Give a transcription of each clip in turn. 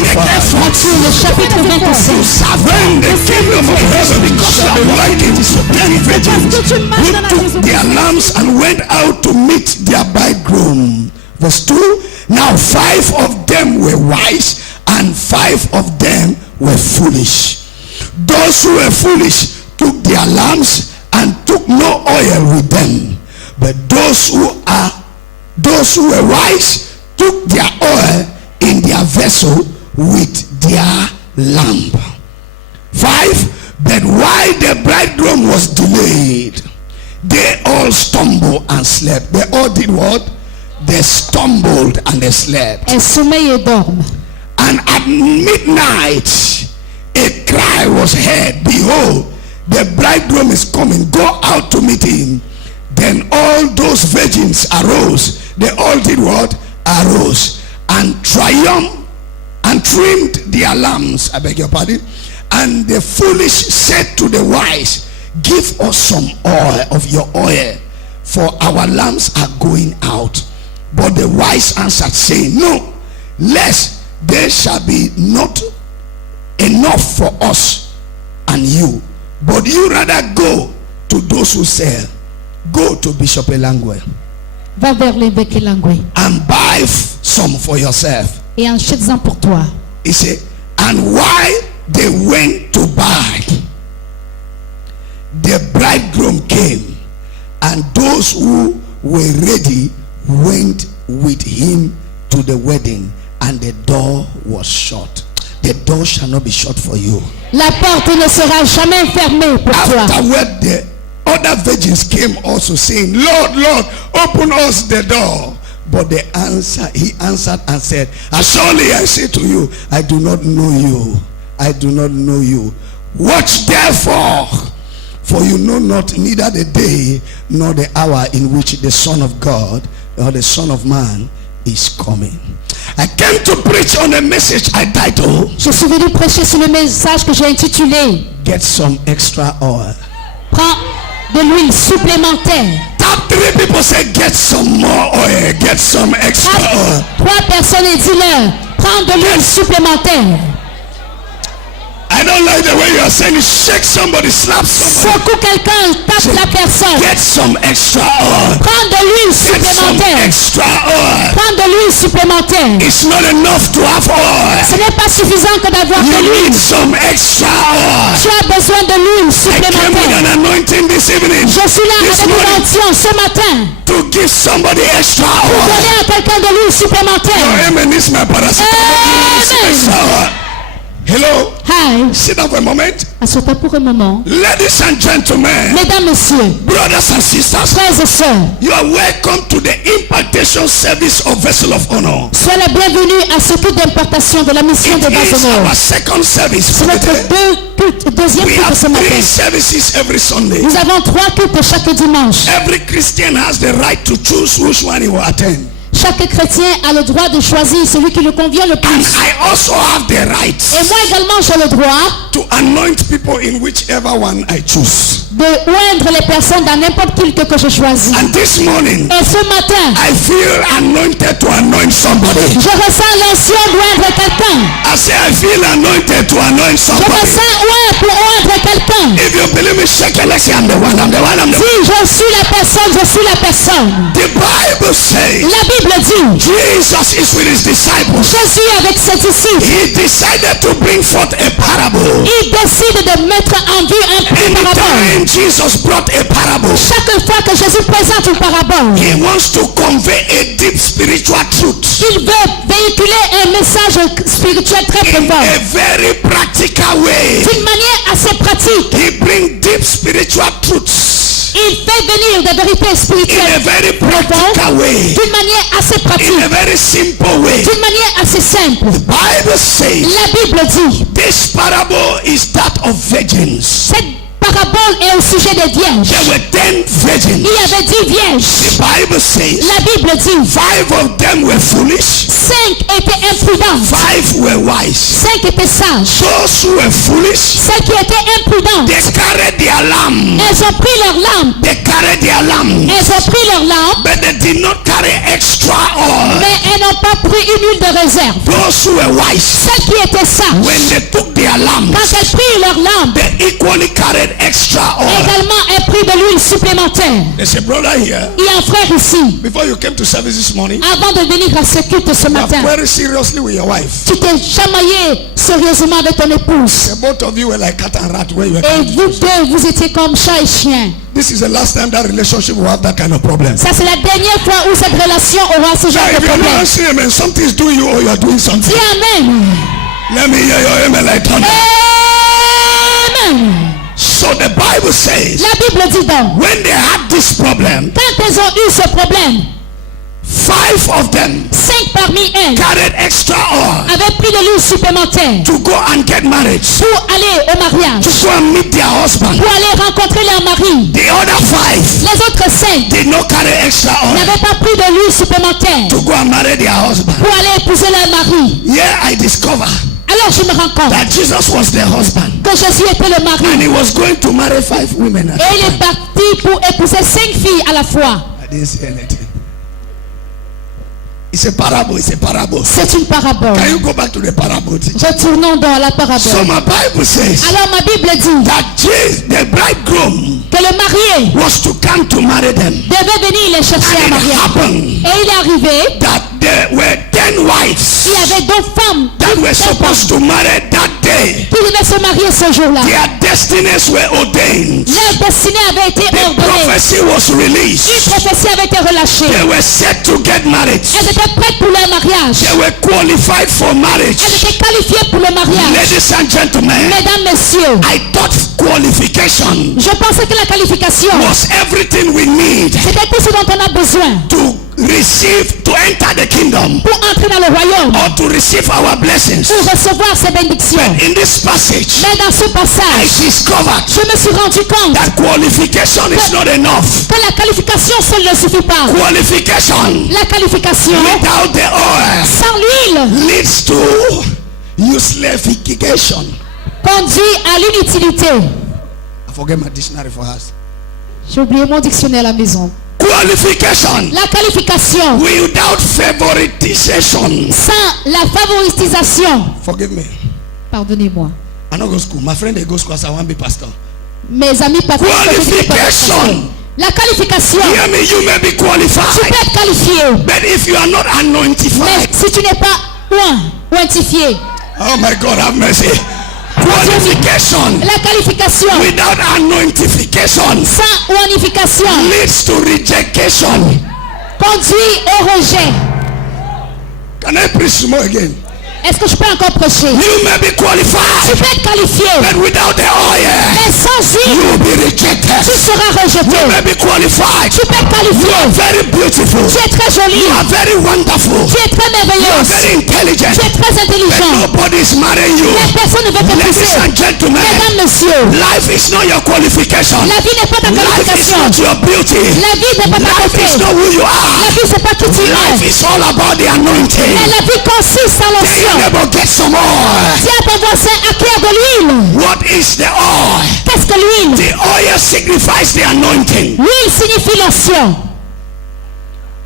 Matthieu, le chapitre 25. When the kingdom of heaven, because you are liking 10 virgins who took their lamps and went out to meet their bridegroom. Verse 2. Now 5 of them were wise and 5 of them were foolish. Those who were foolish took their lamps and took no oil with them. But those who were wise took their oil in their vessel with their lamp. 5. But while the bridegroom was delayed, they all stumbled and slept. They all did what? They stumbled and they slept. Et sommeil et dorment. And at midnight, a cry was heard, behold, the bridegroom is coming, go out to meet him. Then all those virgins arose. They all did what? Arose and triumphed and trimmed their lamps. I beg your pardon. And the foolish said to the wise, give us some oil of your oil, for our lamps are going out. But the wise answered, saying, no, lest there shall be not enough for us and you, but you rather go to those who sell. Go to Bishop Elangwe. Va vers l'évêque Elangwe. And buy some for yourself. Et achète-en pour toi. He said, and while they went to buy, the bridegroom came, and those who were ready went with him to the wedding, and the door was shut. The door shall not be shut for you. La porte ne sera jamais fermée pour toi. Afterward, the other virgins came also, saying, Lord, Lord, open us the door. But he answered and said, surely I say to you, I do not know you. I do not know you. Watch therefore, for you know not neither the day nor the hour in which the Son of God or the Son of Man is coming. I came to preach on a message I titled, Je suis venu prêcher sur le message que j'ai intitulé Get some extra oil. Prends de l'huile supplémentaire. Top 3 people say, get some more oil, get some extra oil. 3 personnes et dis-leur, prends de l'huile supplémentaire. I don't like the way you are saying it. Shake somebody, slap somebody. Secoue quelqu'un, tape la personne. Get some extra oil. Prends de l'huile Get some supplémentaire. extra oil. Prends de l'huile supplémentaire. It's not enough to have oil. Ce n'est pas suffisant que d'avoir de You l'huile. need some extra oil. Tu as besoin de l'huile I came with supplémentaire. an anointing this evening. Je suis là This avec une morning onction ce matin. to give somebody extra Pour oil. donner à quelqu'un de l'huile supplémentaire. Amen. This is my paracetamol. Extra oil. Hello. Hi. Sit down for a moment. Assois-toi pour un moment. Ladies and gentlemen, Mesdames, messieurs, brothers and sisters, frères et sœurs, you are welcome to the impartation service of Vessel of Honor. sois la bienvenue à ce culte d'impartation de la mission It de is base our d'honneur. second service C'est for the notre day. deuxième We culte have ce matin. 3 services every Sunday. Nous avons 3 cultes chaque dimanche. Every Christian has the right to choose which one he will attend. Chaque chrétien a le droit de choisir celui qui lui convient le And plus. I also have the right Et moi également, j'ai le droit to anoint people in whichever one I choose. de oindre les personnes dans n'importe quel culte que je choisis. And this morning, Et ce matin, I feel anointed to anoint somebody. je ressens l'onction d'oindre quelqu'un. I say I feel anointed to anoint Je somebody. ressens oindre pour oindre quelqu'un. If you believe me, shake your legs. Say, I'm the one, I'm the one, I'm the one. Si je suis la personne, je suis la personne. The Bible says La Bible dit, Jesus is with his disciples. Jésus avec ses disciples, He decided to bring forth a parable. il décide de mettre en vue un parabole. Anytime Jesus brought a parable, Chaque fois que Jésus présente une parabole, he wants to convey a deep spiritual truth il veut véhiculer un message spirituel très in profond. a very practical way. D'une manière assez pratique, He brings deep spiritual truths il fait venir des vérités in a spirituelles very profondes, practical way, d'une manière assez in a pratique, very simple way. d'une manière assez simple. Bible says La Bible dit, this parable is that of virgins. cette parabole est au sujet des vierges. There were 10 virgins. Il y avait 10 vierges. The Bible says La Bible dit, 5 of them were foolish, 5 étaient imprudentes, 5 were wise. 5 étaient sages. Those who were foolish, Celles qui étaient imprudentes, they carried their lamp. elles ont pris leur lampe. They carried their lamp, Elles ont pris leur lampe, but they did not carry carry extra oil. Mais elles n'ont pas pris une huile de réserve. Those who were wise, Celles qui étaient sages, when they took their lamps, quand elles prirent leur lampe, they equally carried extra oil. également elles prirent de l'huile supplémentaire. There's a brother here. Il y a un frère ici. Before you came to service this morning, Avant de venir à ce culte ce you are matin, very seriously with your wife. tu t'es chamaillé sérieusement avec ton épouse. The both of you were like cat and rat where you were. Et vous deux, vous étiez comme chat et chien. This is the last time that relationship will have that kind of problem. Ça, c'est la dernière fois où cette relation aura ce genre If de you're not problème. answering amen, something's doing you or you're doing something. Dis Amen. Let me hear your amen like thunder. Amen. So the Bible says, La Bible dit donc, when they had this problem, quand elles ont eu ce problème, 5 of them 5 parmi elles carried extra oil avaient pris de l'huile supplémentaire to go and get married, pour aller au mariage, to go and meet their husband. pour aller rencontrer leur mari. The other 5 Les autres 5 did not carry extra oil n'avaient pas pris de l'huile supplémentaire to go and marry their husband. pour aller épouser leur mari. Here I discover Alors je me rends compte that Jesus was the husband que Jésus était le and mari. he was going to marry 5 women. Et il est parti pour épouser 5 filles à la fois. I didn't see anything. It's a parable. It's a parable. C'est une parabole. Can you go back to the parable? Retournons dans la So parabole. my Bible says Alors ma Bible dit that Jesus, the bridegroom, que le marié was to come to marry them. devait venir les chercher And à it mariage. happened Et il est arrivé, that there were 10 wives il y avait 2 femmes that were supposed to marry that day. qui devaient se marier ce jour-là. Their destinies were ordained. Leur destinée avait été The ordonnée. prophecy was Une released. prophétie avait été relâchée. They were set to get married. Elles étaient prêtes pour leur mariage. They were qualified for marriage. Elles étaient qualifiées pour le mariage. Ladies and gentlemen, Mesdames, messieurs, I thought qualification je pensais que la qualification, was everything we need c'était tout ce dont on a besoin to receive, to enter the kingdom, pour entrer dans le royaume, or to receive our blessings. pour recevoir ces bénédictions. In this passage, Mais dans ce I passage, discovered je me suis rendu compte that qualification is not enough. que la qualification seule ne suffit pas. Qualification La qualification without the oil sans l'huile leads to uselessification. conduit à l'inutilité. I forget my dictionary for us. J'ai oublié mon dictionnaire à la maison. Qualification La qualification without favoritization. sans la favoritisation. Forgive me. Pardonnez-moi. I don't go school. My friend they go school, so I want to be pastor. Mes amis pasteurs, Qualification. la qualification. Hear me, you may be Tu qualified, peux être qualifié, but if you are not mais anointified, si tu n'es pas ointifié, oh my God, have mercy. Qualification la qualification without anointification sans oinification leads to rejection. conduit au rejet. Can I preach more again? Est-ce que je peux encore prêcher? You may be Tu qualified, peux être qualifié, but without the oil, mais sans you huile, will be rejected. tu seras rejeté. You may be qualified. Tu peux être You qualifié, are very beautiful. tu es très joli, You are very wonderful. tu es très You are merveilleuse, very intelligent. tu es très But intelligent, nobody is marrying you. mais personne ne veut Ladies t'épouser. and gentlemen, Mesdames, messieurs, life is not your qualification. la vie n'est pas ta Life is qualification, not your beauty. la vie n'est pas ta Life beauté, is not who you la are. vie c'est pas qui tu Life es, is all about the anointing. mais la vie consiste en Tell your l'onction. neighbor, get some oil. Dis à ton voisin, acquiert de l'huile. What is the oil? Qu'est-ce que l'huile? The oil signifies the anointing. L'huile signifie l'onction.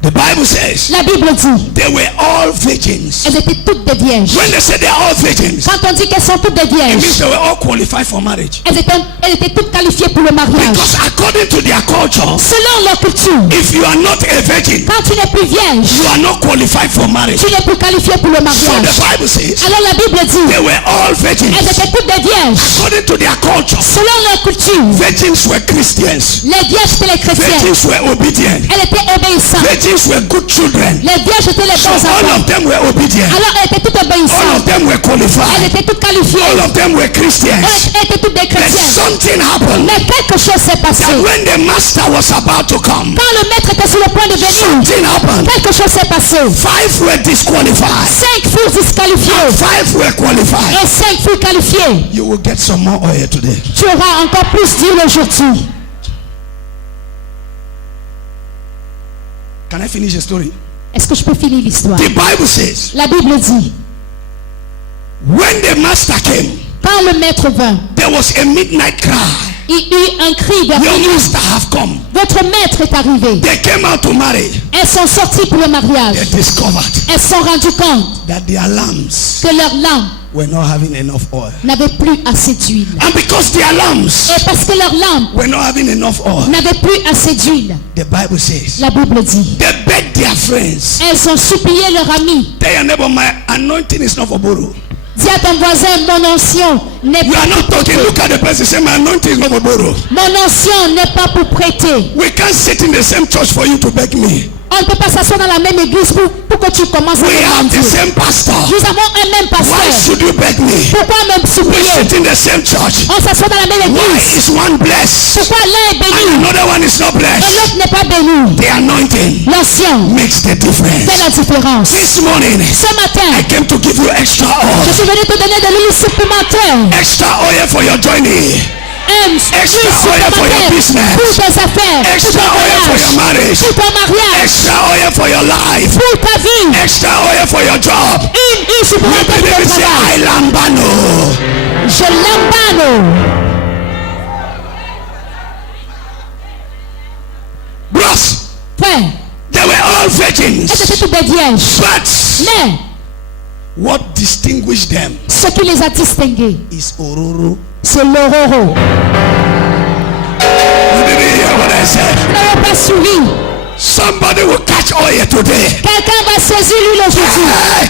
The Bible says La Bible dit, they were all virgins. elles étaient toutes des vierges. When they say they are all virgins, Quand on dit qu'elles sont toutes des it means vierges, they were all qualified for marriage. elles étaient toutes qualifiées pour le mariage. Because according to their culture, Selon leur culture, if you are not a virgin, quand tu n'es plus vierge, you are not qualified for marriage. tu n'es plus qualifié pour le So mariage. the Bible says Alors la Bible dit, they were all virgins. elles étaient toutes des vierges. According to their culture, Selon leur culture, virgins were Christians. les vierges étaient les chrétiens. Virgins were obedient. Elles étaient obéissantes. Virgins were good children. Les vierges étaient les So bons all enfants. of them were obedient. Alors elles étaient toutes All obéissantes. of them were Elles qualified. étaient toutes qualifiées. All of them were Christians. Elles étaient toutes des But chrétiennes. something happened Mais quelque chose s'est passé. that when the master was about to come, Quand le maître était sur le point de venir, something happened. quelque chose s'est passé. 5 were disqualified. 5 furent disqualifiés 5 were qualified. et 5 furent qualifiés. You will get some more oil today. Tu auras encore plus d'huile aujourd'hui. Can I finish the story? Est-ce que je peux finir l'histoire? The Bible says La Bible dit, when the master came, quand le maître vint, there was a midnight cry. Il y eut un cri vers Your lui. master have come. Votre maître est arrivé. They came out to marry. Elles sont sorties pour le mariage. They discovered Elles se sont rendues compte that their lamps que leurs lampes were not having enough oil. n'avaient plus assez d'huile. And because their lamps Et parce que leurs lampes were not having enough oil, n'avaient plus assez d'huile, the Bible says, la Bible dit, they begged their friends. elles ont supplié leur ami. Tell your neighbor, my anointing is not for borrow. Dis à ton voisin, mon onction n'est You pas are not pour talking. prêter. Look at the person. Say, my anointing is not for borrow. Mon onction n'est pas pour prêter. We can't sit in the same church for you to beg me. On ne peut pas s'asseoir dans la même église pour que tu commences à We have the demander. same pastor. Nous avons un même Why pasteur. should you beg me? Pourquoi même We supplier? sit in the same church. On s'assoit dans la même Why église. is one blessed Pourquoi l'un est and béni another one is not et blessed? l'autre n'est pas béni? The anointing L'ancien makes the fait difference. la différence. This morning, Ce matin, I came to give you extra je oil. suis venu te donner de l'huile supplémentaire. Extra oil for your journey. Extra oil for your business. pour tes affaires, pour Extra ton oil for your mariage, marriage. pour ton mariage, Extra oil for your life. pour ta vie. Extra oil for your job. Une huile You supplémentaire pour believe ton it? Say, travail. I lambano. Je l'embano. Bros, Frère, they were all virgins. elles étaient toutes des vierges. But Mais what distinguished them ce qui les a distinguées, is ororo. c'est l'ororo. You didn't hear what I said. Vous n'avez pas suivi. Somebody will catch oil today. Quelqu'un va saisir l'huile aujourd'hui. Hey,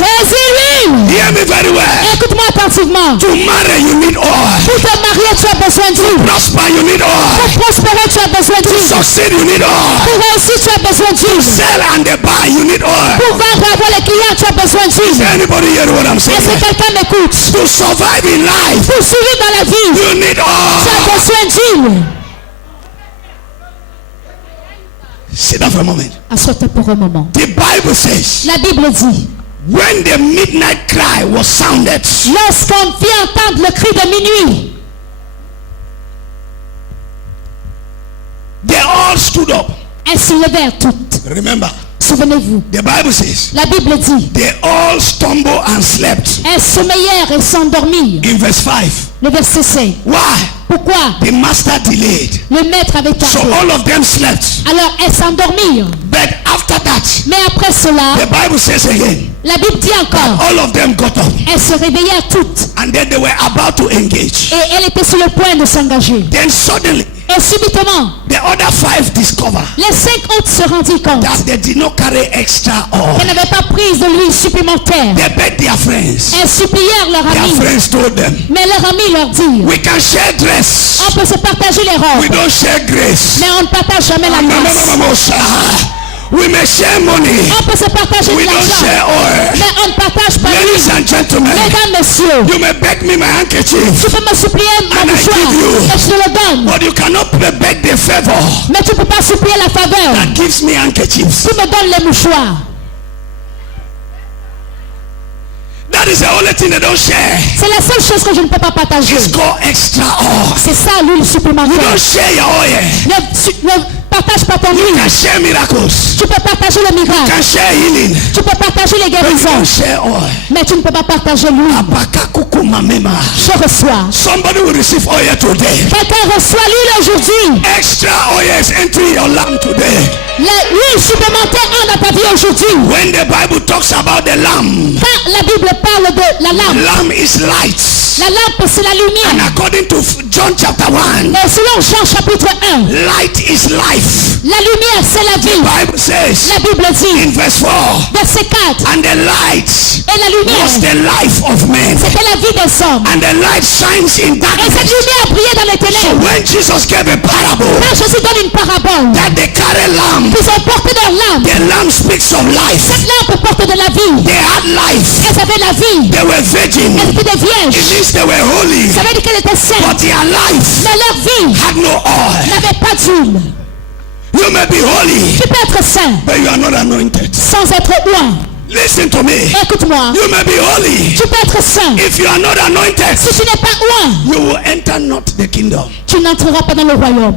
Saisir l'huile. hear me very well. Écoute-moi attentivement. To marry, you need oil. Pour te marier, tu as besoin d'huile. Prosper, you need oil. Pour prospérer, tu as besoin d'huile. Succeed, you need oil. Pour réussir, tu as besoin d'huile. Sell and they buy, you need oil. Pour vendre et avoir les clients, tu as besoin Is d'huile. there anybody hear what I'm saying? Est-ce que quelqu'un m'écoute? To survive in life, Pour survivre dans la vie, you need tu as oil. besoin d'huile. Sit down for a moment. Assois-toi pour un moment. The Bible says, La Bible dit, when the midnight cry was sounded, lorsqu'on fit entendre le cri de minuit, they all stood up. elles se levèrent toutes. Remember, Souvenez-vous, the Bible says, la Bible dit, they all stumbled and slept. elles sommeillèrent et s'endormirent. In verse 5. Le verset 5. Why? Pourquoi? The master delayed. Le maître avait So tardé. all of them slept. Alors elles s'endormirent. But after that, Mais après cela, the Bible says again, la Bible dit encore, all of them got up. elles se réveillèrent toutes. And then they were about to engage. Et elles étaient sur le point de s'engager. Then suddenly, Et subitement, the other 5 discovered les 5 autres se rendirent compte that they did not carry extra oil. qu'elles n'avaient pas pris de l'huile supplémentaire. They begged their friends. Elles supplièrent leur Their ami. friends told them, Mais leur ami leur dit, we can share dress. on peut se partager les We robes, don't share grace. mais on ne partage jamais la grâce. We may share money. On peut se partager We de don't share l'argent, oil. mais on ne partage pas Ladies l'huile. and gentlemen, Mesdames, messieurs, you may beg me my handkerchief, tu peux me supplier mon And I mouchoir, give you. et je te le donne. but you cannot beg the favor Mais tu ne peux pas supplier la faveur. that gives me handkerchiefs. Tu me donnes les mouchoirs. That is the only thing they don't share. C'est la seule chose que je ne peux pas partager. It's called extra oil. C'est ça l'huile You supplémentaire. don't share your oil. Ne partage pas ton You huile. can share miracles. Tu peux partager le You miracle. can share healing. Tu peux partager les But you guérisons. don't share oil. Mais tu ne peux pas partager l'huile. Apakakukumamema. Je reçois. Somebody will receive oil today. Quelqu'un reçoit l'huile aujourd'hui. Extra oil is entering your lamp today. L'huile supplémentaire en ta vie aujourd'hui. When the Bible talks about the lamp, Quand la Bible parle de la lampe, lamp is light. la lampe c'est la And lumière. according to John chapter 1, Et selon Jean chapitre 1, light is life. la lumière c'est la vie. Bible says La Bible dit, in verse 4, verset 4, and the light et la lumière was the life of men. c'était la vie des hommes. And the light shines in Et cette darkness. lumière brillait dans les So ténèbres. when Jesus gave a parable Quand Jésus donne une parabole, that they carry lamp, ils ont porté leur lampe. the lamp speaks of life. Cette lampe porte de la vie. They had life. Elles avaient la vie. They were virgin. Elles étaient des It vierges. means they were holy. Ça veut dire qu'elles étaient But saintes. their life Mais leur vie had no oil. n'avait pas d'huile. You may be holy, Tu peux être saint but you are not anointed. sans être oint. Listen to me. Écoute-moi. You may be holy. Tu peux être saint. If you are not anointed, Si tu n'es pas oint, you will enter not the kingdom. tu n'entreras pas dans le royaume.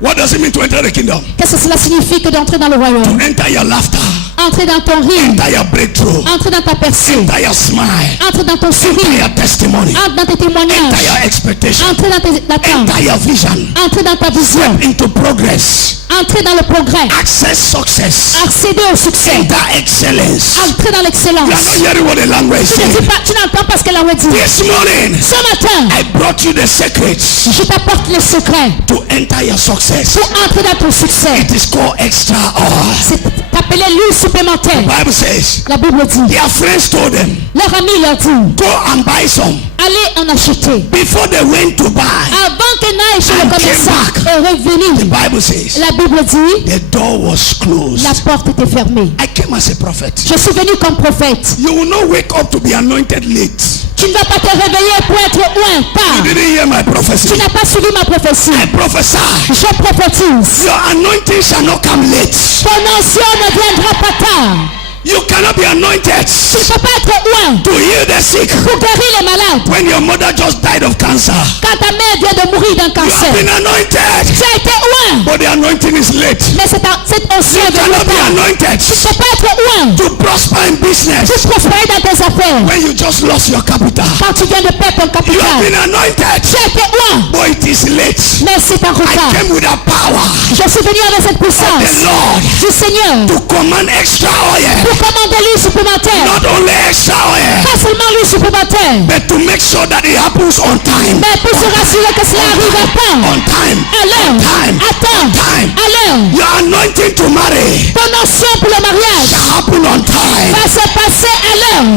What does it mean to enter the kingdom? Qu'est-ce que cela signifie que d'entrer dans le To royaume? enter your laughter. Entrez dans ton rire. Enter your breakthrough. Entrez dans ta percée. Enter your smile. Entre dans ton Enter sourire. your testimony. Entre dans tes témoignages. Enter your expectation. Entrez dans tes attentes. Enter your vision. Entrez dans ta vision. Step into progress. Entrez dans le progrès. Access success. Accédez au succès. Enter excellence. Entrez dans You l'excellence. are not hearing what the language Tu ne says. dis pas, tu n'entends pas ce que la loi dit. This morning, Ce matin, I brought you the secrets je t'apporte les secrets to enter your success. pour entrer dans ton succès. It is called extra oil. C'est appelé l'huile supplémentaire. Bible says, La Bible dit, their friends told them, leur ami leur dit, go and buy some. allez en acheter. Before they went to buy, Avant qu'ils n'aillent chez le And commerçant came et the revenir, Bible says, la Bible dit, the door was closed. la porte était fermée. I came as a prophet. Je suis venu comme prophète. You will not wake up to be anointed late. Tu ne vas pas te réveiller pour être loin, You pas. didn't hear my prophecy. Tu n'as pas suivi ma prophétie. I prophesy. Je prophétise. Your anointing shall not come late. Ton ancien ne viendra pas tard. You cannot be anointed Tu ne peux pas être loin to heal the sick pour guérir les malades. when your mother just died of cancer. Quand ta mère vient de mourir d'un You have cancer, been anointed, tu as été loin. but the anointing is late. Mais cet ancien You vient cannot de be tard. anointed Tu ne peux pas être loin to prosper in business pour prospérer dans tes affaires. when you just lost your capital. Quand tu viens de perdre ton You have capital, been anointed, tu as été loin. but it is late. Mais c'est en I retard. came with a power Je suis venu avec cette of the puissance Lord du Seigneur to command extra oil. pour commander l'huile supplémentaire. Not only extra oil, Pas seulement l'huile supplémentaire, but to make sure that it happens on time. mais pour se rassurer que cela arrive à temps, On time. à l'heure, Time. à temps, Time. à l'heure. Your anointing to marry Ton ancien pour le mariage shall happen on time. va se passer à l'heure.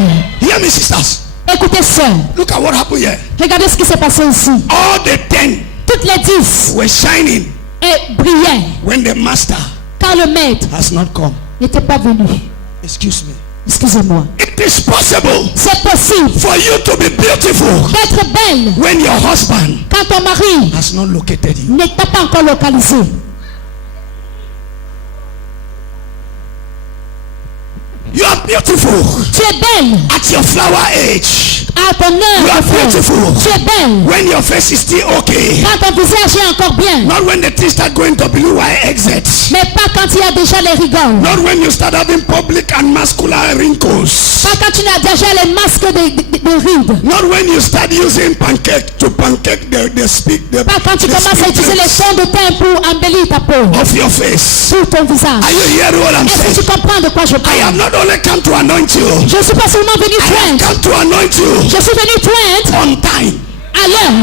Hear me, sisters. Écoutez ça. Look at what happened here. Regardez ce qui s'est passé ici. All the 10 Toutes les 10 were shining et brillaient when the master quand le maître has not come. n'était pas venu. Excuse me. Excusez-moi. It is possible C'est possible for you to be beautiful d'être belle when your husband quand ton mari has not located you. ne t'a pas encore localisé. You are beautiful Tu es belle at your flower age. à ton You heure are de fleur. beautiful Tu es belle when your face is still okay. quand ton visage est encore bien. Not when the things start going WY exits. Mais pas quand il y a déjà les rigoles. Not when you start having public and muscular wrinkles. Pas quand tu n'as déjà les masques de rides. Not when you start using pancake to pancake the speak the, Pas quand tu the commences à utiliser les fonds de teint pour embellir ta peau. of your face. Sur ton visage. Are you hearing what I'm Est-ce que saying? tu comprends de quoi je I parle? have not only come to anoint you, Je ne suis pas seulement venu I have poindre. come to anoint you Je suis venu poindre on time. à l'heure.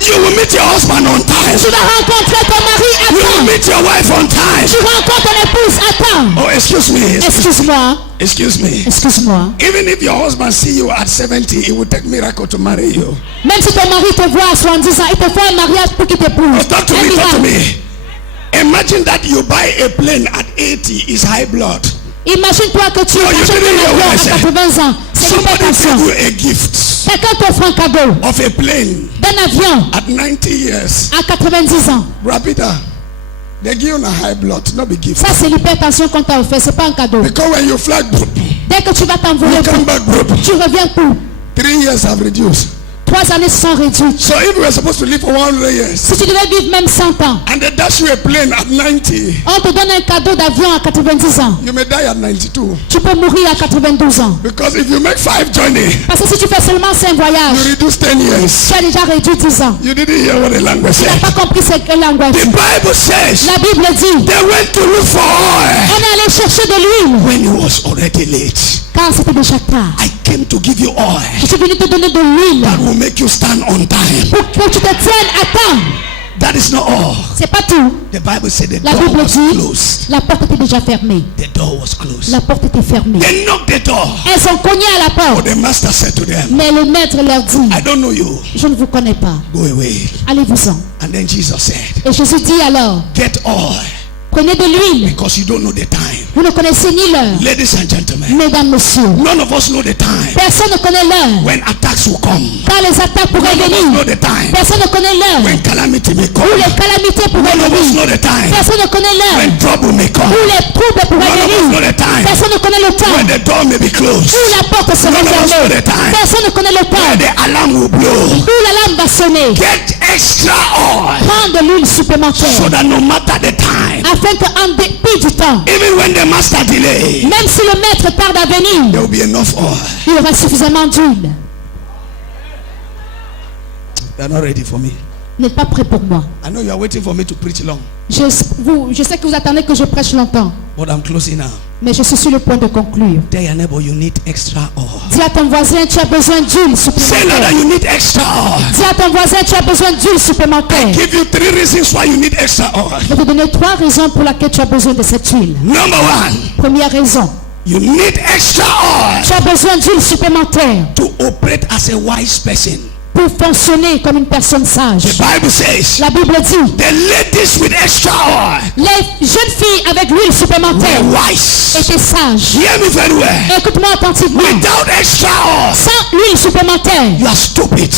You will meet your husband on time. Tu vas rencontrer ton mari à You will temps. meet your wife on time. Tu rencontres ton épouse à temps. Oh, excuse me. Excuse-moi. Excuse me. Excuse-moi. Even if your husband see you at 70, it will take miracle to marry you. Même si ton mari te voit à 70 ans, il te fait un mariage pour qu'il t'épouse. Oh, talk to Un me, talk to miracle. me. Imagine that you buy a plane at 80 is high blood. Imagine-toi que tu Oh, you achètes didn't hear un what I avion à said. 80 ans. C'est Somebody l'hypertension. gave you a gift Quelqu'un t'offre un cadeau of a plane d'un avion at 90 years. à 90 ans. Rapida, they give you a high blood, not be gift. Ça, c'est l'hypertension qu'on t'a offert. C'est pas un cadeau. Because when you fly, Dès que tu vas t'envoler, you come back, tu reviens pour 3 years have reduced. 3 années sont réduites. So if we were supposed to live for 100 years, Si tu devais vivre même 100 ans, and they dash you a plane at 90, on te donne un cadeau d'avion à 90 ans. you may die at 92. Tu peux mourir à 92 ans. Because if you make 5 journeys, Parce que si tu fais seulement 5 you voyages, reduce 10 years. tu as déjà réduit 10 ans. You didn't hear what the language Tu n'as said. pas compris ce que langage. The Bible says La Bible dit, they went to look for oil on est allé chercher de l'huile when it was already late. quand c'était déjà tard. I came to give you oil Je suis venu te donner de l'huile that will make you stand on time. pour que tu te tiennes à temps. That is not all. C'est pas tout. The Bible said the La door Bible was dit, closed. la porte était déjà fermée. The door was closed. La porte était fermée. They knocked the door. Elles ont cogné à la But porte. the master said to them, Mais le maître leur dit, I don't know you. je ne vous connais pas. Go away. Allez-vous-en. And then Jesus said, Et Jésus dit alors, get oil prenez de l'huile. because you don't know the time. Vous ne connaissez ni l'heure. Ladies and gentlemen, Mesdames, messieurs, none of us know the time personne ne connaît l'heure. when attacks will come. Quand les attaques pourraient None of us know venir, the time personne ne connaît l'heure. when calamity may Où come. les calamités pourraient None of us venir, know the time personne ne connaît l'heure. when trouble may come. Où les troubles pourraient None of us know venir, the time personne ne connaît le temps. when the door may be closed. Où la porte sera None of us know fermée, the time personne ne connaît le when temps. the alarm will blow. Où la lampe va sonner. Get extra oil Prends de l'huile supplémentaire. so that no matter the time, time, afin qu'en dépit du temps, even when the master delay, même si le maître tarde à venir, there will be enough oil. il y aura suffisamment d'huile. You are not ready for me. Vous n'êtes pas prêt pour moi. I know you are waiting for me to preach long, Je sais que vous attendez que je prêche longtemps, but I'm closing now. mais je suis sur le point de conclure. Tell your neighbor you need extra oil. Dis à ton voisin, tu as besoin d'huile Say that supplémentaire. you need extra oil. Dis à ton voisin, tu as besoin d'huile supplémentaire. Give you 3 reasons why you need extra oil. Je vais te donner 3 raisons pour lesquelles tu as besoin de cette huile. Number 1, Première raison, you need extra oil tu as besoin d'huile supplémentaire to operate as a wise person. pour fonctionner comme une personne sage. The Bible says La Bible dit, the ladies with extra oil les jeunes filles avec l'huile supplémentaire were wise. étaient sages. Hear me very well. Écoute-moi attentivement. Without extra oil, Sans l'huile supplémentaire, you are stupid.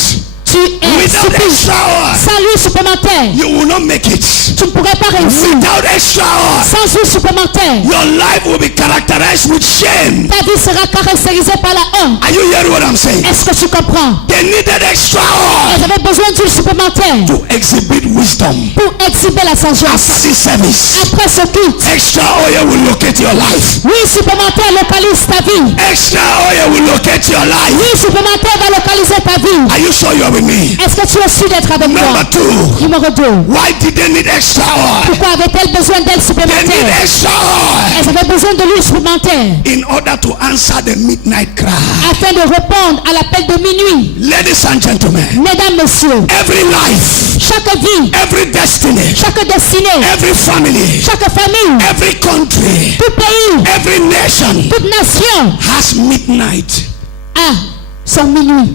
tu es Without stupide. extra oil, Sans l'huile supplémentaire, you will not make it. tu ne pourrais pas réussir. Without extra oil, Sans huile supplémentaire, your life will be characterized with shame. ta vie sera caractérisée par la honte. Are you hearing what I'm saying? Est-ce que tu comprends? They needed extra oil Elles avaient besoin d'huile supplémentaire to exhibit wisdom. pour exhiber la After sagesse. this service, Après ce culte, extra oil will locate your life. l'huile supplémentaire localise ta vie. Extra oil will locate your life. L'huile supplémentaire va localiser ta vie. Are you sure you are with me? Est-ce que tu es sûr d'être avec moi? Number 2, Numéro 2. why did they need extra oil? Pourquoi avait-elle besoin d'aide They need supplémentaire? extra oil Elles avaient besoin de l'huile supplémentaire in order to answer the midnight cry. afin de répondre à l'appel de minuit. Ladies and gentlemen, Mesdames, messieurs, every life, chaque vie, every destiny, chaque destinée, every family, chaque famille, every country, tout pays, every nation toute nation has midnight. a son minuit.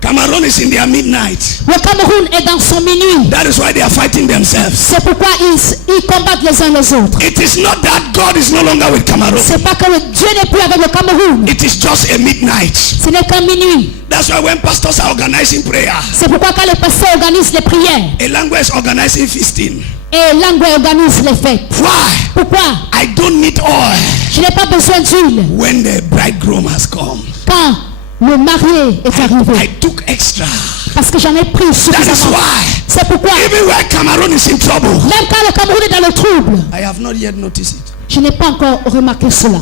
Cameroon is in their midnight. Le Cameroun est dans son minuit. That is why they are fighting themselves. C'est pourquoi ils combattent les uns les autres. It is not that God is no longer with Cameroon. C'est pas que Dieu n'est plus avec le Cameroun. It is just a midnight. Ce n'est qu'un minuit. That's why when pastors are organizing prayer, C'est pourquoi quand les pasteurs organisent les prières a language is organizing feasting. et Langue organise les fêtes. Why? Pourquoi? I don't need oil Je n'ai pas besoin d'huile when the bridegroom has come. quand le marié est I arrivé. took extra. Parce que j'en ai pris That is suffisamment. why C'est pourquoi, even when Cameroon is in trouble, même quand le Cameroun est dans le trouble, I have not yet noticed it. je n'ai pas encore remarqué cela.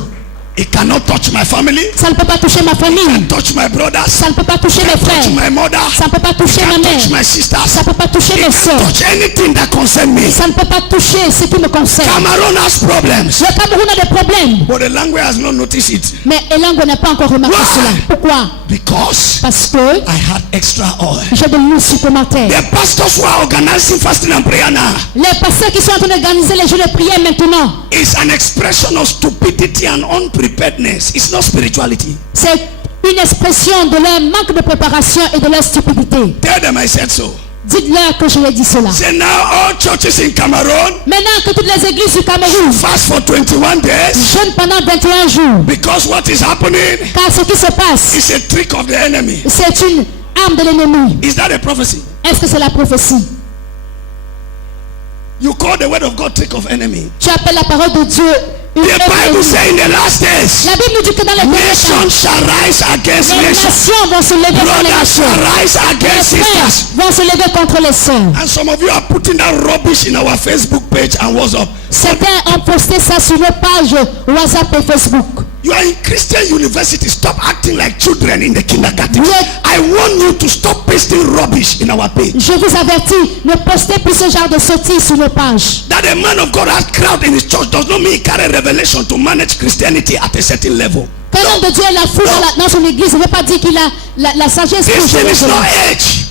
It cannot touch my family, Ça ne peut pas toucher ma famille. touch my brothers, Ça ne peut pas toucher mes touch frères. my mother, Ça ne peut pas toucher ma touch mère. my sisters. Ça ne peut pas toucher mes soeurs. Touch anything that concerns me. Ça ne peut pas toucher ce qui me concerne. Cameroon has problems, Le Cameroun a des problèmes. but the language has not noticed it Mais Elango n'a pas encore remarqué Why? cela. Pourquoi? because Parce que I had extra oil. j'ai de l'huile supplémentaire. The pastors who are organizing fasting and prayer now Les pasteurs qui sont en train d'organiser les jours de prière maintenant, is an expression of stupidity and unpreparedness. It's not spirituality. c'est une expression de leur manque de préparation et de leur stupidité. Tell them I said so. Dites-leur que je l'ai dit cela. Say now all churches in Cameroon Maintenant que toutes les églises du Cameroun fast for 21 days jeûnent pendant 21 jours, because what is happening car ce qui se passe, is a trick of the enemy. c'est une arme de l'ennemi. Is that a prophecy? Est-ce que c'est la prophétie? You call the word of God trick of enemy. Tu appelles la parole de Dieu une The œuvre Bible ennemie. says in the last days, La Bible nous dit que dans les derniers nation temps, shall rise against les nation. nations vont se lever contre les Brothers nations. shall rise against Les frères sisters. vont se lever contre les sœurs. And some of you are putting that rubbish in our Facebook page and WhatsApp. Certains ont posté ça sur nos pages WhatsApp et Facebook. You are in Christian university. Stop acting like children in the kindergarten. Oui. I want you to stop pasting rubbish in our page. Je vous avertis, ne postez plus ce genre de sottises sur nos pages. That a man of God has crowd in his church does not mean he carry revelation to manage Christianity at a certain level. Qu'un homme de Dieu ait la foule dans son église, ça ne veut pas dire qu'il a la sagesse pour This thing gérer is cela. not age.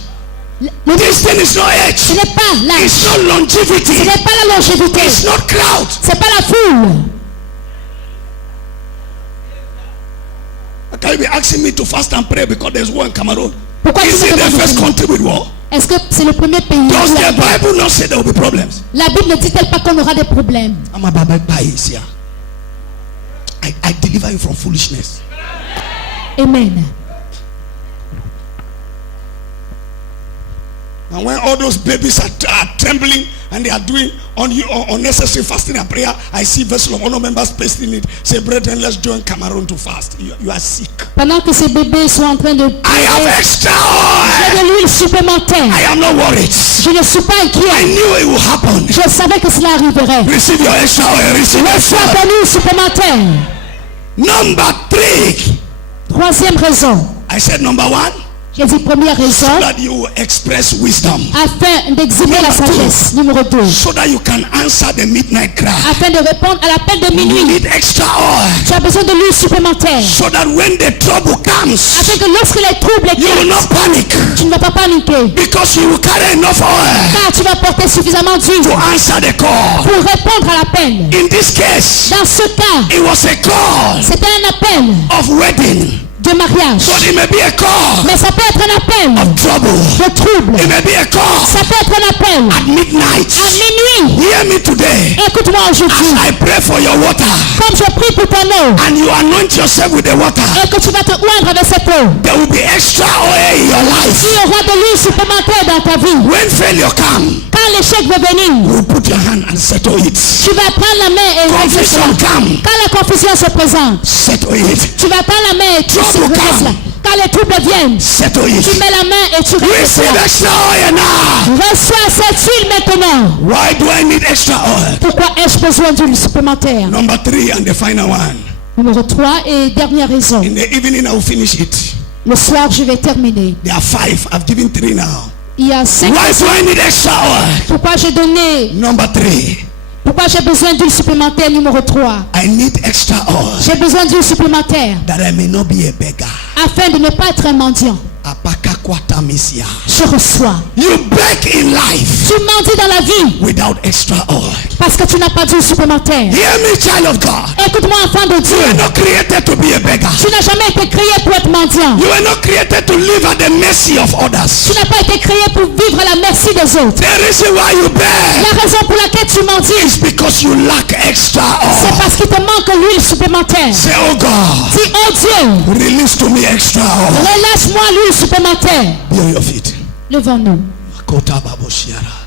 Le- This thing is not age. Ce n'est pas l'âge, It's not ce longevity. n'est pas la longévité, It's not crowd. c'est pas la foule. Can you be asking me to fast and pray because there's war in Cameroon? Pourquoi tu Is me it the demandes first de- country with war? Est-ce que c'est le premier pays où Does la- the Bible not say there will be problems? La Bible ne dit-elle pas qu'on aura des problèmes? I'm a Baba Bias here. I deliver you from foolishness. Amen. And when all those babies are trembling and they are doing unnecessary fasting and prayer, I see Vessel of Honor members pasting it. Say, brethren, let's join Cameroon to fast. You are sick. Pendant que ces bébés sont en train de I have prier, extra j'ai oil. de l'huile supplémentaire. I am not worried. Je ne suis pas I inquiet. knew it would happen. Je savais que cela arriverait. Receive your extra oil. Receive Reçois extra ton huile supplémentaire. Number 3. Troisième raison. I said number 1. J'ai dit première raison, So that you will express wisdom. afin d'exhiber la sagesse. Numéro 2. So that you can answer the midnight cry. Afin de répondre à l'appel de You minuit. need extra oil. Tu as besoin de l'huile supplémentaire. So that when the trouble comes, Afin que lorsque les troubles you will éclatent, not panic. tu ne vas pas paniquer. Because you will carry enough oil Car tu vas porter suffisamment d'huile to answer the call. pour répondre à l'appel. In this case, Dans ce cas, it was a call c'était un appel of wedding. de mariage. But it may be a call Mais ça peut être un appel of trouble. de trouble. It may be a call Ça peut être un appel at midnight. à minuit. Hear me today. Écoute-moi As aujourd'hui. I pray for your water Comme je prie pour ton eau and you anoint yourself with the water, et que tu vas te oindre avec cette eau, there will be extra oil in your il life. y aura de l'huile supplémentaire dans ta vie. When failure comes, Quand l'échec va venir, you put your hand and settle it. tu vas prendre la main et régler cela. Confusion come, Quand la confusion se présente, settle it. tu vas prendre la main et tu Trouble règles come. cela. Quand les troubles viennent, Settle tu it. mets la main et tu règles Receive cela. extra oil now. Reçois cette huile maintenant. Why do I need extra oil? Pourquoi ai-je besoin d'huile supplémentaire? Number 3 and the final one. Numéro 3 et dernière raison. In the evening, I will finish it. Le soir, je vais terminer. There are 5. I've given 3 now. Il y a 5 Why raisons. do I need extra oil? Pourquoi j'ai donné, Number 3. pourquoi j'ai besoin d'huile supplémentaire numéro 3. I need extra oil J'ai besoin d'huile supplémentaire that I may not be a beggar. afin de ne pas être un mendiant. Apakakwata misia. Je reçois. You beg in life Tu mendies dans la vie without extra oil. parce que tu n'as pas d'huile supplémentaire. Hear me, child of God. Écoute-moi, enfant de You Dieu. were not created to be a beggar. Tu n'as jamais été créé pour être mendiant. You were not created to live at the mercy of Tu others. n'as pas été créé pour vivre à la merci des autres. The reason why you beg La raison pour laquelle tu mendies, is because you lack extra c'est oil. parce qu'il te manque l'huile supplémentaire. Say, oh God, Dis, oh Dieu, release to me extra oil. relâche-moi l'huile supplémentaire. Be on your feet. Levons-nous. Makota baboshiara.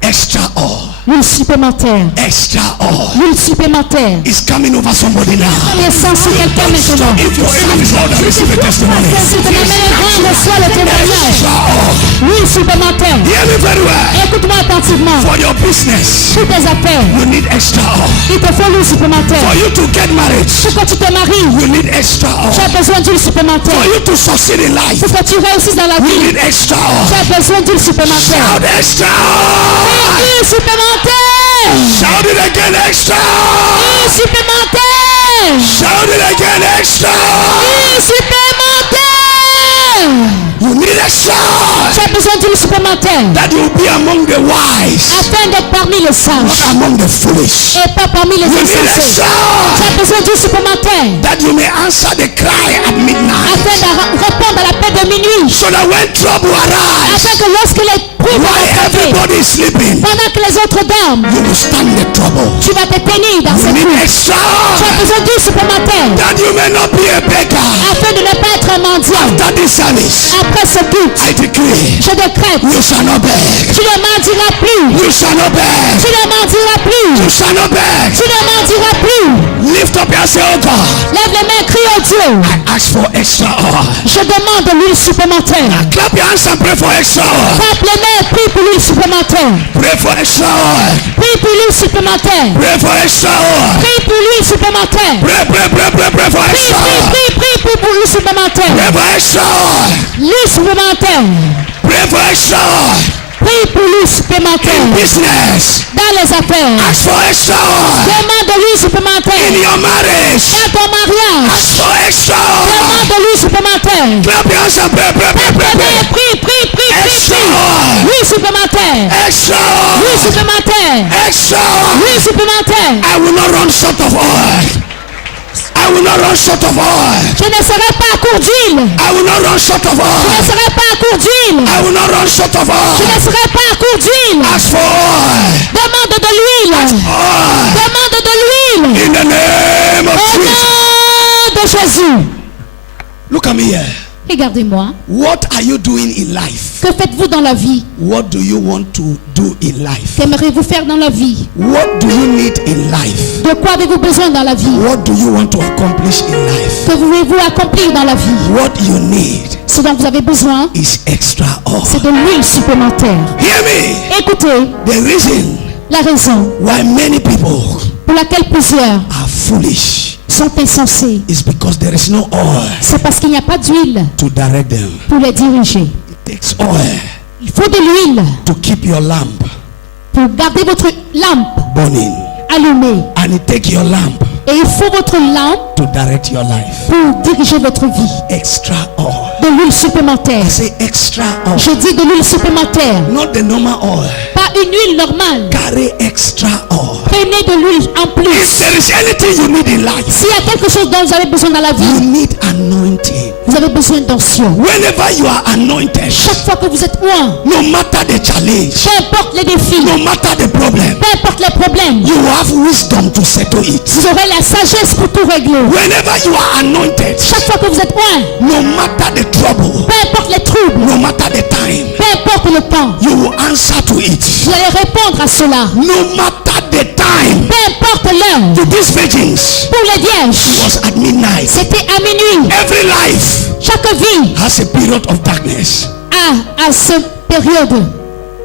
Extra oil. L'huile supplémentaire. Extra oil L'huile supplémentaire. is coming over somebody now. Et sans sur quelqu'un maintenant. If your amen is loud, receive a testimony. Si tu me mets grand, reçois le témoignage. Extra oil. L'huile supplémentaire. Hear me very well. Écoute-moi attentivement. For your business, Toutes tes affaires, you need extra oil. il te faut l'huile For supplémentaire. you to get married, Pour que tu te maries, you need extra tu oil. as besoin d'huile supplémentaire. For you to succeed in life, Pour que tu réussisses dans la you vie, need extra tu oil. as besoin d'huile supplémentaire. Shout extra oil. L'huile supplémentaire. Shout it again, extra. L'huile supplémentaire. Shout it again, extra. L'huile supplémentaire. You need extra. Tu as besoin d'huile supplémentaire. That you be among the wise, Afin d'être parmi les sages not among the foolish. et pas parmi les You need insensés. extra. Tu as besoin d'huile supplémentaire. That you may answer the cry at midnight. Afin de répondre à l'appel de minuit. So that when trouble arrives, Afin que lorsque les troubles while vont arriver, everybody is sleeping, pendant que les autres dorment, you will stand the trouble. tu vas te tenir dans You cette need nuit. extra. Tu as besoin d'huile supplémentaire. That you may not be a beggar. Afin de ne pas être un mendiant. After this service, Après ce but, I decree, je décrète, you shall not beg. tu ne mendiras plus. You shall not beg. Tu ne mendiras plus. You shall not beg. Tu ne mendiras plus. Lift up your say, oh God, Lève les mains, crie au Dieu. I ask for extra oil. Je demande de l'huile supplémentaire. Clap your hands and pray for extra oil. Tape les mains et prie pour l'huile supplémentaire. Pray for extra oil. Prie pour l'huile supplémentaire. Pray for extra oil. Prie pour l'huile supplémentaire. Pray for Prie, extra prie, oil. prie, prie, prie pour l'huile supplémentaire. Pray for extra oil. L'huile supplémentaire. Pray for extra oil. Prie pour l'huile supplémentaire. Business. Dans les affaires. Ask for extra oil. Demande de l'huile In supplémentaire. your marriage. Dans ton mariage. Ask for extra oil. Demande de l'huile supplémentaire. Clap your hands and pray. Tape les mains et prie, prie, prie, prie, Extra prie. oil. L'huile supplémentaire. Extra L'huile oil. supplémentaire. Extra oil. L'huile supplémentaire. I will not run short of oil. I will not run short of oil. Je ne serai pas à court d'huile. I will not run short of Je ne oil. serai pas à court d'huile. I will not run short of Je oil. ne serai pas à court d'huile. Ask for oil. Demande de l'huile. Oil. Demande de l'huile. In the name of Au Jesus. nom de Jésus. Look at me here. Regardez-moi. What are you doing in life? Que faites-vous dans la vie? What do you want to do in life? Qu'aimeriez-vous faire dans la vie? What do you need in life? De quoi avez-vous besoin dans la vie? What do you want to accomplish in life? Que voulez-vous accomplir dans la vie? What you need Ce dont vous avez besoin, is extra oil. c'est de l'huile supplémentaire. Hear me. Écoutez, The reason la raison why many people pour laquelle plusieurs are foolish sont insensés, is because there is no oil c'est parce qu'il n'y a pas d'huile to direct them. pour les diriger. It takes oil Il faut de l'huile to keep your lamp pour garder votre lampe burning, allumée. and it takes your lamp Et il faut votre lampe to direct your life. pour diriger votre vie. Extra oil. De l'huile supplémentaire. I say extra oil, Je dis de l'huile supplémentaire. not the normal oil. Pas une huile normale. Carry extra oil. Prenez de l'huile en If plus. there is anything you need in life, S'il y a quelque chose dont vous avez besoin dans la you vie, need anointing. vous avez besoin d'onction. Whenever you are anointed, Chaque fois que vous êtes loin, no matter the challenge, peu importe les défis, no matter the problem, peu importe les problèmes, you have wisdom to settle it. vous aurez la sagesse pour tout régler. Whenever you are anointed, Chaque fois que vous êtes loin, no matter the trouble, peu importe les troubles, no matter the time, peu importe le temps, you will answer to it. vous allez répondre à cela. No matter the time. Peu importe l'heure. To these virgins, Pour les it vierges, was at midnight. c'était à minuit. Every life Chaque vie has a period of darkness. a cette période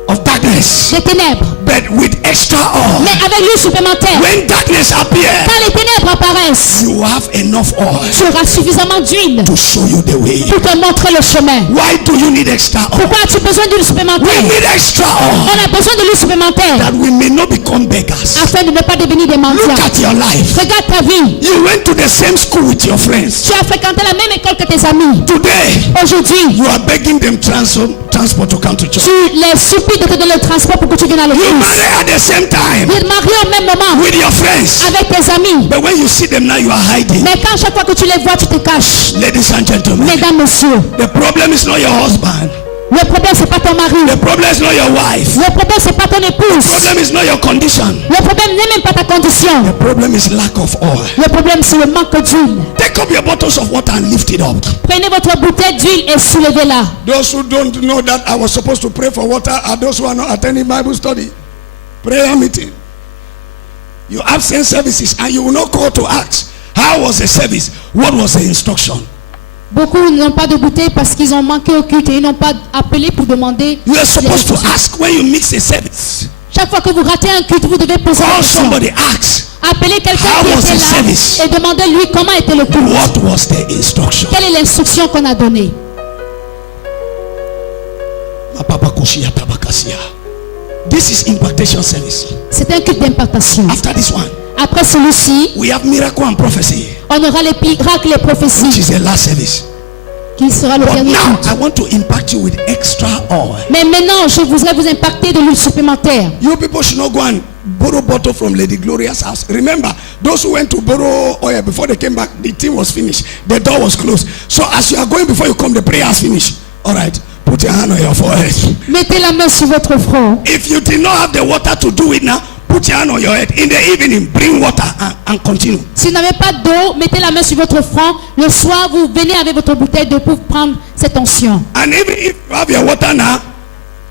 Of darkness. des ténèbres. But with extra Mais oil, avec l'huile supplémentaire, when darkness appears, quand les ténèbres apparaissent, you have enough oil tu auras suffisamment d'huile to show you the way. pour te montrer le chemin. Why do you need extra oil? Pourquoi as-tu besoin d'huile We supplémentaire? need extra oil On a besoin de l'huile supplémentaire that we may not become beggars. afin de ne pas devenir des mendiants. Look at your life. Regarde ta vie. You went to the same school with your friends. Tu as fréquenté la même école que tes amis. Today, Aujourd'hui, you are begging them transport to come to church. tu les supplies de te donner le transport pour que tu viennes à You l'église. marry at the same time Vous êtes mariés au même moment with your friends. avec tes amis. But when you see them now, you are hiding. Mais quand chaque fois que tu les vois, tu te caches. Ladies and gentlemen, Mesdames, messieurs, the problem is not your husband. le problème c'est pas ton mari. The problem is not your wife. Le problème c'est pas ton The épouse. problem is not your condition. Le problème n'est même pas ta condition. The problem is lack of oil. Le problème c'est le manque d'huile. Take up your bottles of water and lift it up. Prenez votre bouteille d'huile et soulevez-la. Those who don't know that I was supposed to pray for water are those who are not attending Bible study, prayer meeting. You have sent services and you will not call to ask, how was the service? What was the instruction? Beaucoup n'ont pas de bouteille parce qu'ils ont manqué au culte et ils n'ont pas appelé pour demander. You are supposed to les- ask when you mix a service. Chaque fois que vous ratez un culte, vous devez poser la Call question. somebody, ask, Appelez quelqu'un How qui was était the là service? et demandez-lui comment était le culte. what was the instruction? Quelle est l'instruction qu'on a donnée? This is impartation service. C'est un culte d'impartation. After this one, Après celui-ci, we have miracle and prophecy, on aura les miracles et les which prophéties is the last service. qui sera le But dernier now, culte. I want to impact you with extra oil. Mais maintenant, je voudrais vous impacter de l'huile supplémentaire. You people should not go and borrow bottle from Lady Gloria's house. Remember, those who went to borrow oil before they came back, the thing was finished. The door was closed. So as you are going before you come, the prayer has finished. All right, put your hand on your forehead. Mettez la main sur votre front. If you did not have the water to do it now, put your hand on your head. In the evening, bring water and continue. Si vous n'avez pas d'eau, mettez la main sur votre front. Le soir, vous venez avec votre bouteille d'eau pour prendre cette onction. And even if you have your water now,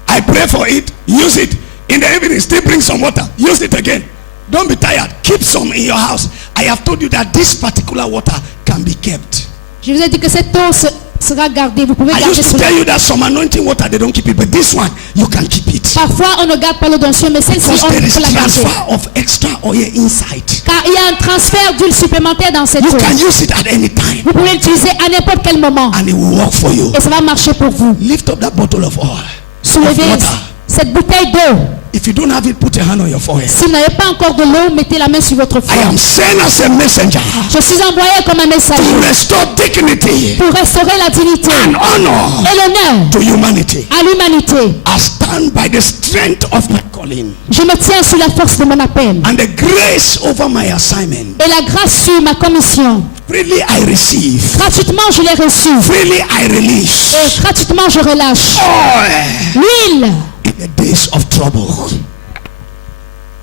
I pray for it, use it. In the evening, still bring some water, use it again. Don't be tired. Keep some in your house. I have told you that this particular water can be kept. Je vous ai dit que cette eau sera gardée. Vous pouvez I garder used to cela. tell you that some anointing water, they don't keep it. But this one, you can keep it. Parfois, on ne garde pas l'eau d'onction, mais celle-ci, Because on there is peut la garder. transfer of extra oil inside. Car il y a un transfert d'huile supplémentaire dans cette You eau. can use it at any time. Vous pouvez l'utiliser à n'importe quel moment. And it will work for you. Et ça va marcher pour vous. Lift up that bottle of oil. Soulevez water. cette bouteille d'eau. If you don't have it, put your hand on your forehead. Si vous n'avez pas encore de l'eau, mettez la main sur votre I front. am sent as a messenger Je suis envoyé comme un to messager restore dignity pour restaurer la dignité and honor et l'honneur to humanity. à l'humanité. I stand by the strength of my calling Je me tiens sous la force de mon appel and the grace over my assignment. et la grâce sur ma commission. Freely I receive. Gratuitement, je l'ai reçu Freely I release. et gratuitement, je relâche. Oil. L'huile In the days of trouble.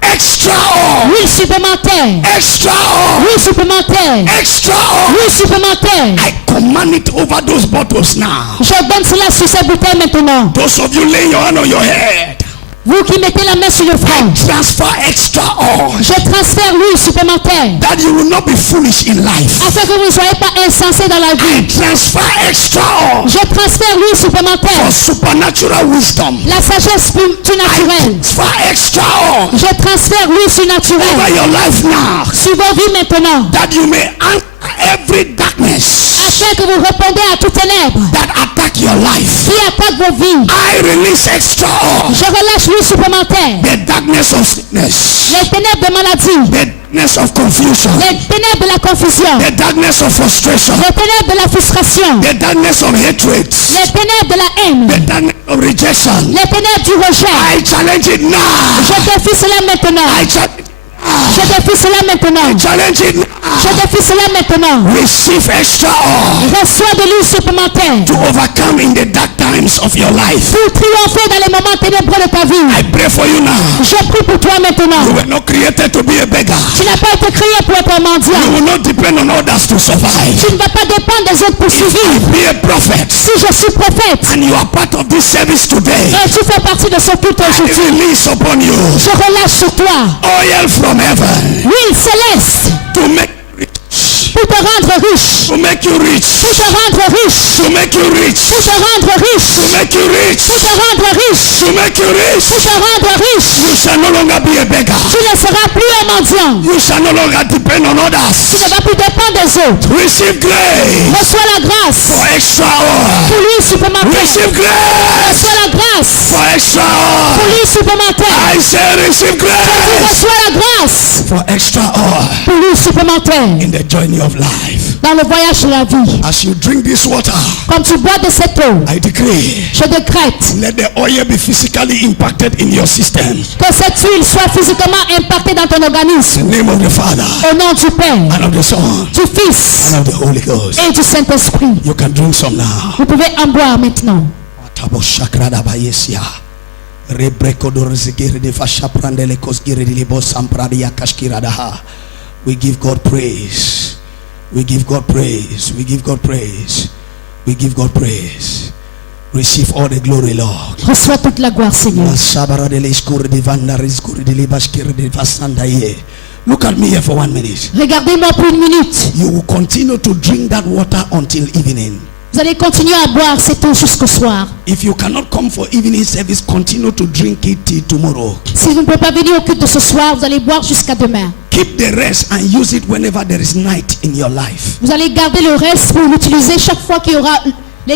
Extra oil. Huile supplémentaire. Extra oil. Huile supplémentaire. Extra oil. Huile supplémentaire. I command it over those bottles now. Je donne cela sur ces bouteilles maintenant. Those of you laying your hand on your head. Vous qui mettez la main sur le front. Transfer extra oil. Je transfère l'huile supplémentaire. That you will not be foolish in life. Afin que vous ne soyez pas insensés dans la vie. I transfer extra oil. Je transfère l'huile supplémentaire. For supernatural wisdom. La sagesse surnaturelle. Transfer extra oil. Je transfère l'huile Over surnaturelle. your life now. Sur vos vies maintenant. That you may answer every darkness Afin que vous répondez à toutes ténèbres that attack your life. qui attaquent vos vies. I release extra oil. Je relâche l'huile supplémentaire. The darkness of sickness. Les ténèbres de maladie. The darkness of confusion. Les ténèbres de la confusion. The darkness of frustration. Les ténèbres de la frustration. The darkness of hatred. Les ténèbres de la haine. The darkness of rejection. Les ténèbres du rejet. I challenge it now. Je défie cela maintenant. I challenge Je défie cela maintenant. challenge it now. Je défie cela maintenant. Receive extra oil Reçois de l'huile supplémentaire. to overcome in the dark times of your life. Pour triompher dans les moments ténébreux de ta vie. I pray for you now. Je prie pour toi You maintenant. were not created to be a beggar. Tu n'as pas été créé pour être un You mendiant. will not depend on others to survive. Tu ne vas pas dépendre des autres pour If I survivre. be a prophet Si je suis prophète and you are part of this service today, et tu fais partie de ce culte I aujourd'hui, release upon you je relâche sur toi oil from heaven l'huile céleste to make pour te rendre riche. to make you rich, Pour te rendre riche. to make you rich, Pour te rendre riche. to make you rich, Pour te rendre riche. to make you rich. Pour te rendre riche. You shall no longer be a beggar. Tu ne seras plus un mendiant. You shall no longer depend on Tu others. ne vas plus dépendre des autres. Receive grace Reçois la grâce for extra oil. pour l'huile supplémentaire. Receive grace Reçois la grâce for extra pour oil. l'huile supplémentaire. I say receive Tu grace reçois la grâce for extra oil pour l'huile supplémentaire in the journey of life. dans le voyage de la vie. As you drink this water, Quand tu bois de cette eau, I decree, je décrète let the oil be physically impacted in your system. que cette huile soit physiquement impactée dans ton In organisme. the name of the Father, Au nom du Père, and of the Son, du Fils and of the Holy Ghost. et du Saint-Esprit. You can drink some now. Vous pouvez en boire maintenant. Tabo shakrada bayesia. Rebreko dorzigiri de fasha prandele kosgiri de libo sampradia kashkiradaha. We give God praise. We give God praise. We give God praise. We give God praise. Receive all the glory, Lord. Reçois toute la gloire, Seigneur. Look at me here for 1 minute. Regardez-moi pour 1 minute. You will continue to drink that water until evening. Vous allez continuer à boire cette eau jusqu'au soir. If you cannot come for evening service, continue to drink it till tomorrow. Si vous ne pouvez pas venir au culte de ce soir, vous allez boire jusqu'à demain. Keep the rest and use it whenever there is night in your life. Vous allez garder le reste pour l'utiliser chaque fois qu'il y aura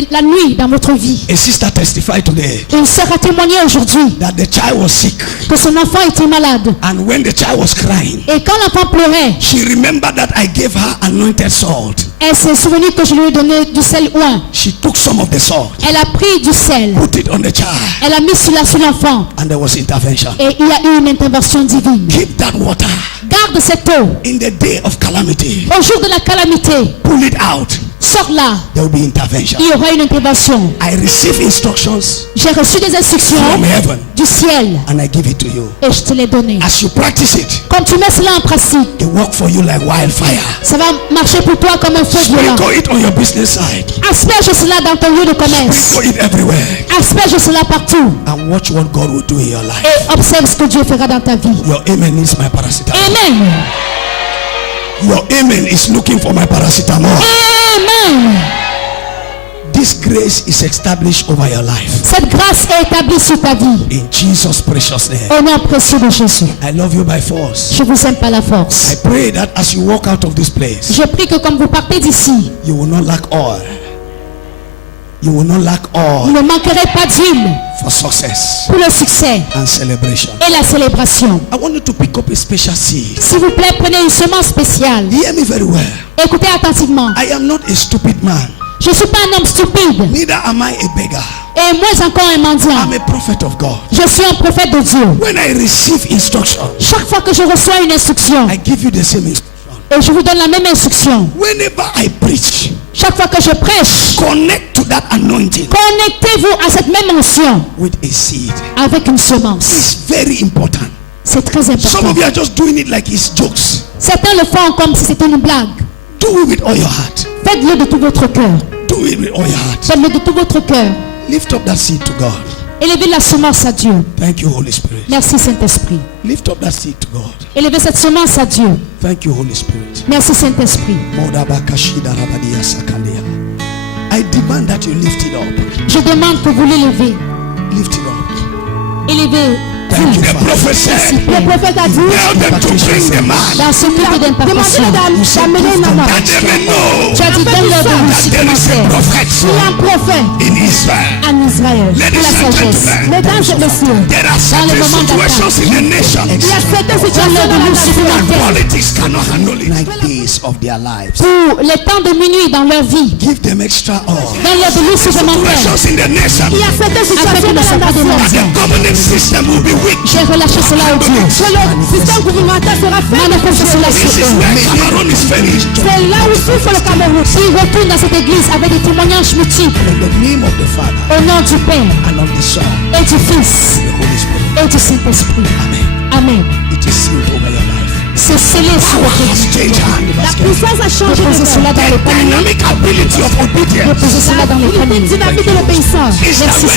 la nuit dans votre vie. A sister testified today Une sœur a témoigné aujourd'hui that the child was sick, que son enfant était malade. and when the child was crying, Et quand l'enfant pleurait, she remembered that I gave her anointed salt. elle s'est souvenue que je lui ai donné du sel oint. She took some of the salt, Elle a pris du sel. put it on the child, Elle a mis cela sur l'enfant. and there was intervention. Et il y a eu une intervention divine. Keep that water Garde cette eau. in the day of calamity. Au jour de la calamité, Pull it out. sors-la. There will be intervention. Il y aura une intervention. I receive instructions J'ai reçu des instructions from heaven, du ciel and I give it to you. et je te l'ai donné. As you practice it, Quand tu mets cela en pratique, it work for you like wildfire. ça va marcher pour toi comme un feu violent. Sprinkle it on your business side. Asperge cela dans ton lieu de commerce. Sprinkle it everywhere. Asperge cela partout. And watch what God will do in your life. Et observe ce que Dieu fera dans ta vie. Your amen is my paracetamol. Amen. Your amen is looking for my paracetamol. Amen. This grace is established over your life. Cette grâce est établie sur ta vie. In Jesus' precious name. Au nom précieux de Jésus. I love you by force. Je vous aime par la I force. pray that as you walk out of this place, Je prie que comme vous partez d'ici, you will not lack oil. You will not lack vous oil ne manquerez pas d'huile for success pour le succès and celebration. et la célébration. I want you to pick up a special seed. S'il vous plaît, prenez une semence spéciale. Hear me very well. Écoutez attentivement. I am not a stupid man. Je ne suis pas un homme stupide Neither am I a beggar. et moins encore un mendiant. I'm a prophet of God. Je suis un prophète de Dieu. When I receive instruction, Chaque fois que je reçois une instruction, I give you the same instruction. et je vous donne la même instruction, Whenever I preach, chaque fois que je prêche, connect to that anointing connectez-vous à cette même onction with a seed. avec une semence. It's very important. C'est très Some important. of you are just doing it like it's jokes. Certains le font comme si c'était une blague. Do it with all your heart. Faites-le de tout votre cœur. Do it with all your heart. Faites-le de tout votre cœur. Lift up that seed to God. Élevez la semence à Dieu. Thank you, Holy Spirit. Merci Saint-Esprit. Lift up that seed to God. Élevez cette semence à Dieu. Thank you, Holy Spirit. Merci Saint-Esprit. I demand that you lift it up. Je demande que vous l'élevez. Lift it up. Élevez. Thank you. The prophet Merci, said, Père. Le prophète a dit, tell them to bring the man Dans ce culte d'impartation, demandez-le d'amener une maman. that they may know tu as dit donne-leur de that vous there is a supplémentaire prophet Il y a un prophète in Israel. en Israël. Pour Ladies la and sagesse. gentlemen, Mesdames et messieurs, there are certain moments situations in the nation il y a certaines situations Donne-leur dans de la vous nation supplémentaire. politics cannot handle it. Like days of their lives. Pour les temps de minuit dans leur vie. Give them extra oil. Donne-leur de l'eau supplémentaire. Situations in the nation il y a certaines Afin situations qu'ils ne dans soient la pas des nation. that the mendiants. governing system will be weak. J'ai relâché cela au Dieu. Que le système gouvernemental sera fait. Manifeste cela This sur is eux. where Cameroon is finished. C'est là où souffre le Cameroun. S'ils retournent dans cette église avec des témoignages multiples In the name of the Father au nom du Père and of the Son et du Fils and the Holy Spirit. et du Saint-Esprit. Amen. Amen. It is sealed over your life. C'est scellé sur votre vie. Change hand. La puissance a changé de Déposez cela main. dans les paniers. Dynamic ability of obedience Déposez cela dans les Il y a paniers. une dynamique de l'obéissance. is that Merci,